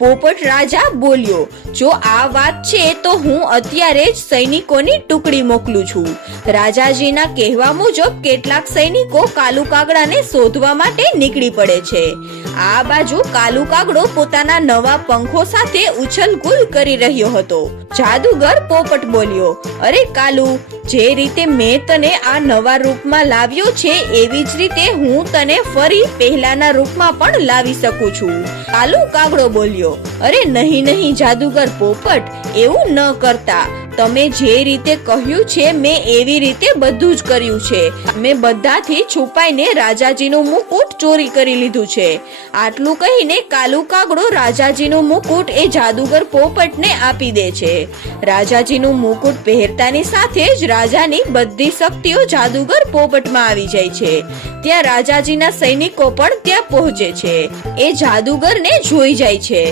પોપટ રાજા બોલ્યો, જો આ વાત છે તો હું અત્યારે જ સૈનિકોની ટુકડી મોકલું છું. રાજાજીના કહેવા મુજબ કેટલાક સૈનિકો કાલુ કાગડાને શોધવા માટે નીકળી પડે છે. આ બાજુ કાલુ કાગડો પોતાના નવા પંખો સાથે ઉછલકૂદ કરી રહ્યો હતો. જાદુગર પોપટ બોલ્યો, અરે કાલુ, જે રીતે મેં તને આ નવા રૂપમાં લાવ્યો છે એવી જ રીતે હું તને ફરી પહેલાના રૂપમાં પણ લાવી શકું છું. કાલુ કાગડો બોલ્યો, અરે નહીં નહીં જાદુગર પોપટ, એવું ન કરતા. તમે જે રીતે કહ્યું છે મેં એવી રીતે બધું જ કર્યું છે. મેં બધાથી છુપાઈને રાજાજીનું મુકુટ ચોરી કરી લીધું છે. આટલું કહીને કાલુ કાગડો રાજાજીનું મુકુટ એ જાદુગર પોપટને આપી દે છે. રાજાજીનું મુકુટ પહેરતાની સાથે જ રાજાની બધી શક્તિઓ જાદુગર પોપટમાં આવી જાય છે. ત્યાં રાજાજીના સૈનિકો પણ ત્યાં પહોંચે છે. એ જાદુગરને જોઈ જાય છે.